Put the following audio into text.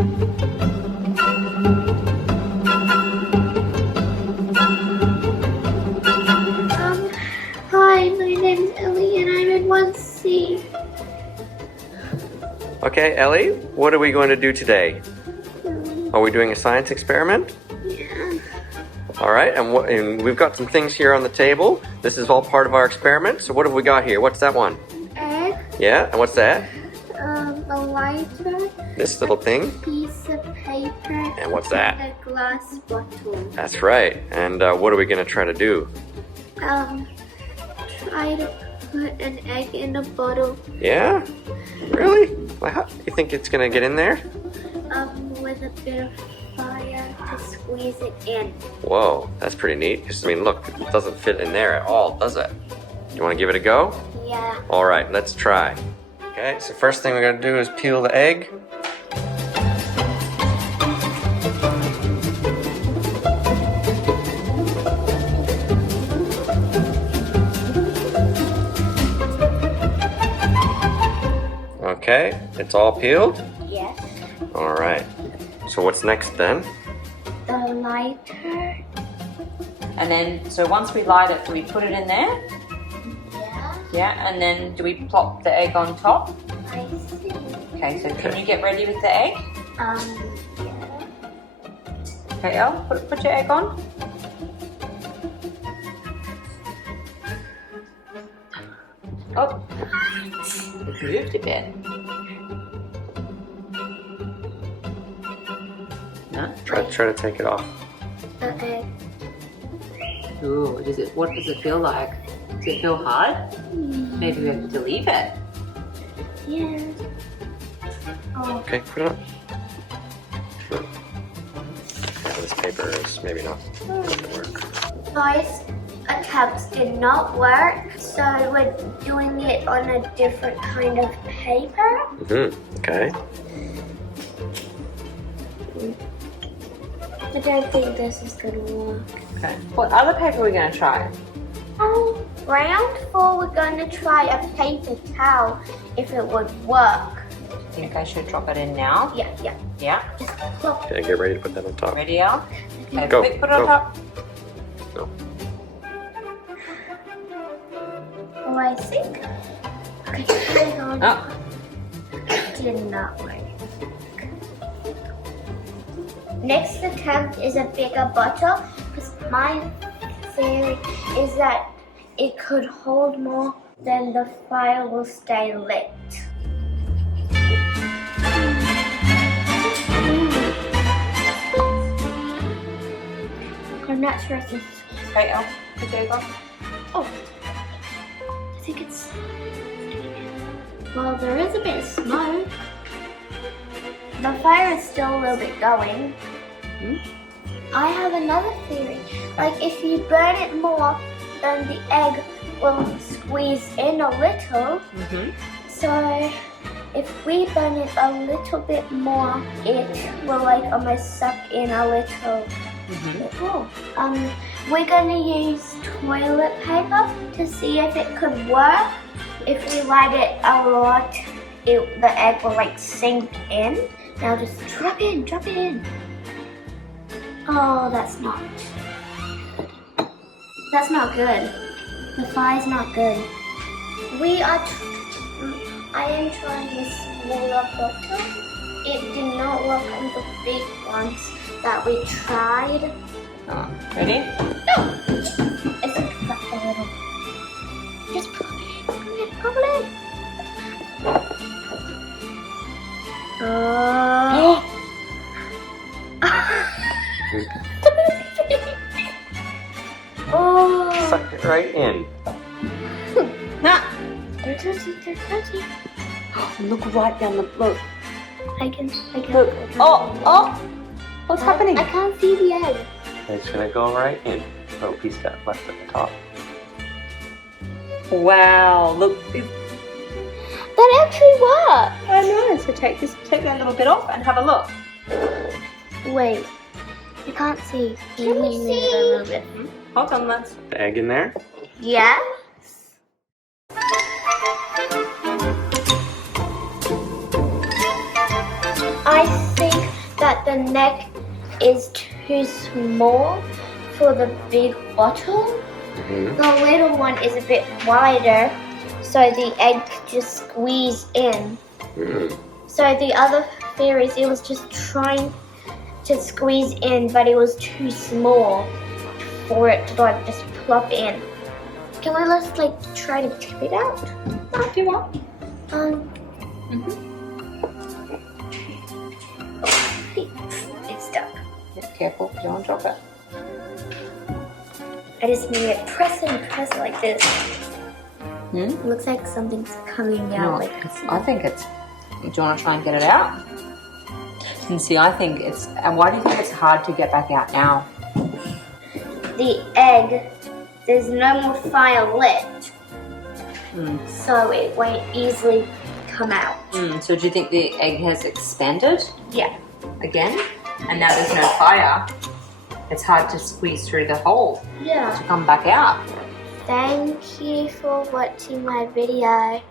Hi, my name's Elly and I'm in 1C. Okay, Ellie, what are we going to do today? Are we doing a science experiment? Yeah. All right, and we've got some things here on the table. This is all part of our experiment. So what have we got here? What's that one? Egg. Yeah, and what's that? A lighter. This little thing. Piece of paper. And what's that? A glass bottle. That's right. And what are we going to try to do? Try to put an egg in a bottle. Yeah? Really? Well, how do you think it's going to get in there? With a bit of fire to squeeze it in. Whoa, that's pretty neat. 'Cause, I mean, look, it doesn't fit in there at all, does it? You want to give it a go? Yeah. All right, let's try. Okay, so first thing we're going to do is peel the egg. Okay, it's all peeled? Yes. All right. So what's next then? The lighter. And then, so once we light it, do we put it in there? Yeah. Yeah, and then do we plop the egg on top? I see. Okay, so can you get ready with the egg? Yeah. Okay, Elle, put your egg on. Oh, it moved a bit. No? Try to take it off. The egg. Ooh, what does it feel like? Does it feel hard? Maybe we have to leave it. Yeah. Oh. Okay, put it on. Sure. Yeah, this paper is maybe not going to work. Guys, attempts did not work, so we're doing it on a different kind of paper. Okay. I don't think this is gonna work. Okay. What other paper are we going to try? Round 4, we're gonna try a paper towel if it would work. I think I should drop it in now. Yeah. Yeah. Just plop. Okay, get ready to put that on top. Ready, Elle? Okay, Go, quick, put it on go. top. Go. Oh, I think. Okay, hang on. Oh. Did not work. Next attempt is a bigger bottle because my theory is that it could hold more than the fire will stay lit. I'm not sure if this is... Okay, Elle, put your egg on. Oh, I think it's... Well, there is a bit of smoke. The fire is still a little bit going. I have another theory. Like if you burn it more, then the egg will squeeze in a little. So if we burn it a little bit more, it will like almost suck in a little bit more. We're gonna use toilet paper to see if it could work. If we light it a lot, the egg will like sink in. Now just drop it in. Oh, that's not good. The fire's not good. I am trying a smaller bottle. It did not work on the big ones that we tried. Ready? No! It's like a little. Just pop it in. Oh! Suck it right in. Nah. They're touchy. Look right down the look. I can. Look. Oh! What's happening? I can't see the egg. It's going to go right in. Little piece got left at the top. Wow, look. That actually worked. I know. So take that little bit off and have a look. Wait, I can't see. Can you see? A little bit. Hold on, let's. The egg in there? Yeah. I think that the neck is too small for the big bottle. Mhm. The little one is a bit wider, so the egg could just squeeze in. Mm. So the other fairies, it was just trying to squeeze in, but it was too small for it to like just plop in. Can we let's like try to tip it out? If you want. It's stuck. Yeah, careful, you don't want to drop it. I just need it press and press like this. Hmm? It looks like something's coming No, out. Like I think it's. Do you want to try and get it out? And see, I think it's. And why do you think it's hard to get back out now? the egg, there's no more fire lit, so it won't easily come out. So do you think the egg has expanded Yeah. again? And now there's no fire. It's hard to squeeze through the hole Yeah. to come back out. Thank you for watching my video.